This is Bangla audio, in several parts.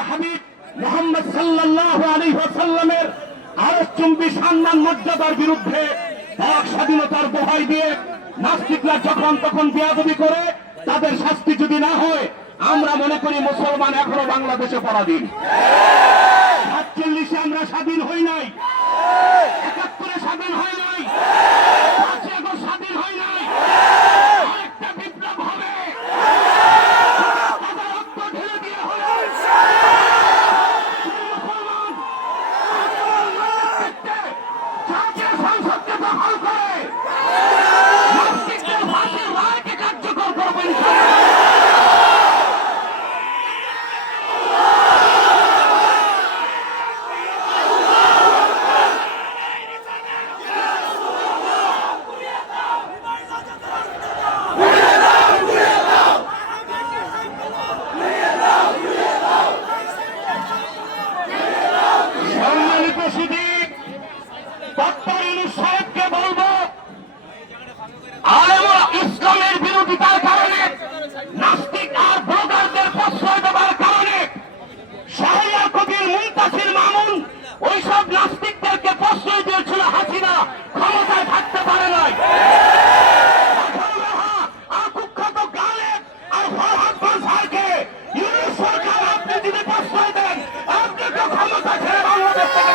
আল্লাহর হাবিব মুহাম্মদ সাল্লাল্লাহু আলাইহি ওয়াসাল্লামের আরশচুম্বী সম্মান মর্যাদার বিরুদ্ধে বাক স্বাধীনতার দোহাই দিয়ে নাস্তিকরা যখন তখন বেয়াদবি করে তাদের শাস্তি যদি না হয়, আমরা মনে করি মুসলমান এখনো বাংলাদেশে পরাধীন। ৪৭ আমরা স্বাধীন হই নাই, ৭১ স্বাধীন হয় নাই, ৫ই আগস্ট স্বাধীন হয় নাই। আরেকটা বিপ্লব হবে, তাদের রক্ত ঢেলে দিয়ে হবে জাতীয় সংসদকে দখল করে নাস্তিকদের ফাঁসির রায়কে কার্যকর করবেন। ইসলামের বিরোধিতার কারণে, নাস্তিক আর ব্লগারদের প্রশ্রয় দেওয়ার কারণে শাহরিয়ার কবির, মুনতাসির মামুন ওইসব নাস্তিকদেরকে প্রশ্রয় দিয়েছিল হাসিনা, ক্ষমতায় থাকতে পারে নাই। কুখ্যাত গালেব আর ফরহাদ বানসারকে ইউনূস সরকার আপনি যদি প্রশ্রয় দেন, আপনি তো ক্ষমতা ছেড়ে বাংলাদেশ থেকে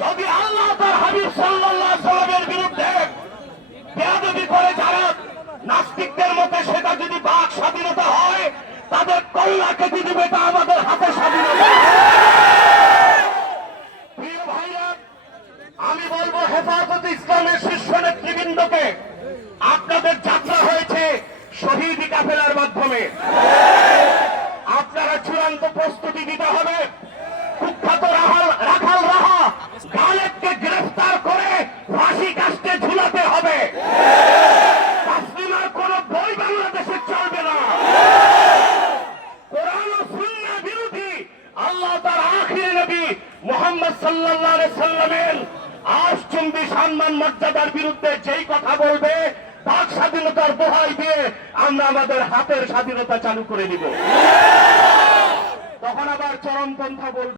যদি আল্লাহ তার হাবিব সাল্লাল্লাহু আলাইহি ওয়াসাল্লামের বিরুদ্ধে বেয়াদবি করে যারা নাস্তিকদের মতে, সেটা যদি বাক স্বাধীনতা হয়, তাদের কল্লা কেটে দিবে, তা আমাদের হাতে স্বাধীনতা। প্রিয় ভাইরা, আমি বলবো হেফাজতে ইসলামের শীর্ষ নেতৃবৃন্দকে, আপনাদের যাত্রা হয়েছে শহীদি কাফেলার মাধ্যমে, আপনারা চূড়ান্ত প্রস্তুতি দিতে হবে। কুখ্যাত রাখাল রাহা গালেবকে গ্রেফতার করে ফাঁসি কাস্টে ঝুলাতে হবে। তাসলিমার কোন বই বাংলাদেশে চলবে না। কোরআন ও সুন্নাহ বিরোধী, আল্লাহ তার আখির নবী মুহাম্মদ সাল্লাল্লাহু আলাইহি সাল্লামের আরশচুম্বী সম্মান মর্যাদার বিরুদ্ধে যেই কথা বলবে, বাক স্বাধীনতার দোহাই দিয়ে আমরা আমাদের হাতের স্বাধীনতা চালু করে দিব। তখন আবার চরমপন্থা বলবে।